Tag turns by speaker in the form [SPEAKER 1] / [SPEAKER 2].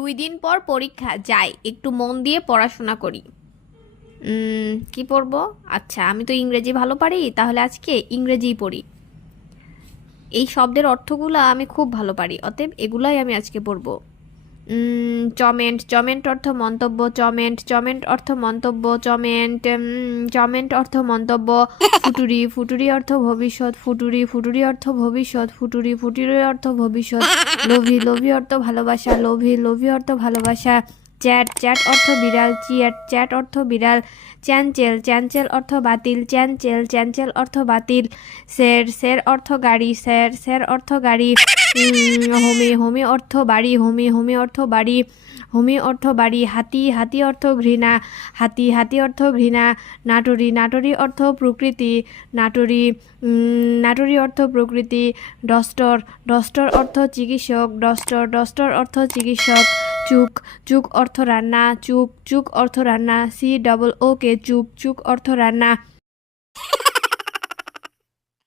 [SPEAKER 1] দুই দিন পর পরীক্ষা, যাই, একটু মন দিয়ে পড়াশোনা করি। কি পড়ব? আচ্ছা আমি তো ইংরেজি ভালো পারি, তাহলে আজকে ইংরেজিই পড়ি। এই শব্দের অর্থগুলো আমি খুব ভালো পারি, অতএব এগুলাই আমি আজকে পড়ব। চমেন্ট চমেন্ট অর্থ মন্তব্য, চমেন্ট চমেন্ট অর্থ মন্তব্য, চমেন্ট চমেন্ট অর্থ মন্তব্য, ফুটুরি ফুটুরি অর্থ ভবিষ্যৎ, ফুটুরি ফুটুরি অর্থ ভবিষ্যৎ, ফুটুরি ফুটুরি অর্থ ভবিষ্যৎ, লোভি লোভি অর্থ ভালোবাসা, লোভি লোভি অর্থ ভালোবাসা, চ্যাট চ্যাট অর্থ বিড়াল, চিয়াট, চ্যাট অর্থ বিড়াল, চ্যানচেল চ্যানচেল অর্থ বাতিল, চ্যানচেল চ্যানচেল অর্থ বাতিল স্যার স্যার অর্থ গাড়ি স্যার স্যার অর্থ গাড়ি হোমি হোমি অর্থ বাড়ি, হোমি হোমি অর্থ বাড়ি, হোমি অর্থ বাড়ি, হাতি হাতি অর্থ ঘৃণা, হাতি হাতি অর্থ ঘৃণা, নাটরি নাটরি অর্থ প্রকৃতি, নাটরি নাটরি অর্থ প্রকৃতি, ডস্টর ডস্টর অর্থ চিকিৎসক, ডস্টর ডস্টর অর্থ চিকিৎসক, চুক চুক অর্থ রান্না, চুক চুক অর্থ রান্না, সি, ডবল ও কে চুক চুক অর্থ রান্না